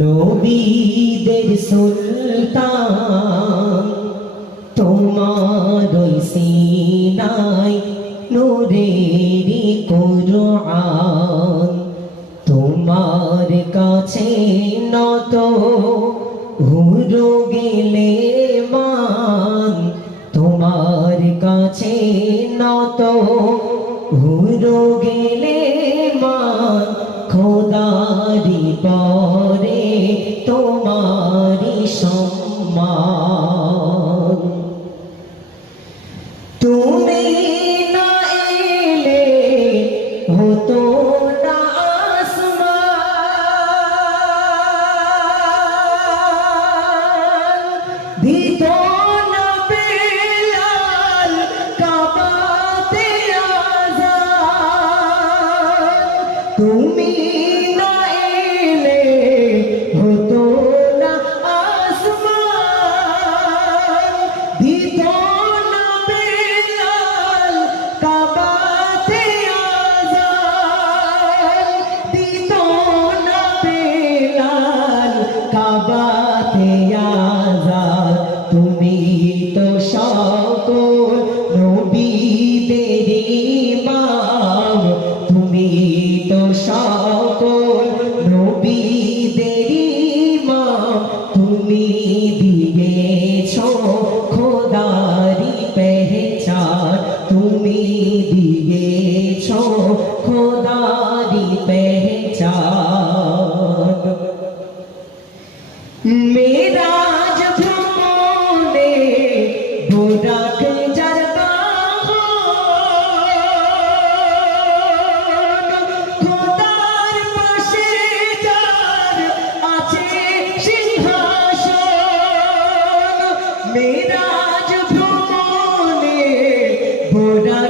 নবীদের সুলতান, তোমার সিনাই নূরেরি কোরআন। তোমার কাছে নত হুরো গেলে মান, তোমার কাছে নত হুরো গেলে পরে তোমারি সম্মান। তুমি না এলে হতো না আসমান। দিত খোদারি পেহচান তুমি দিয়েছ খোদারি পেহচান মেরাজ ভ্রমণে বোরাক জরগাহ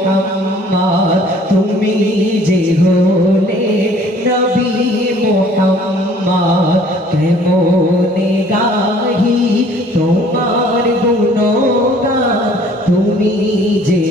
মোহাম্মদ তুমি যে হলে নবী মোহাম্মদ কেমনে গাহি তোমার গুণগান? তুমি যে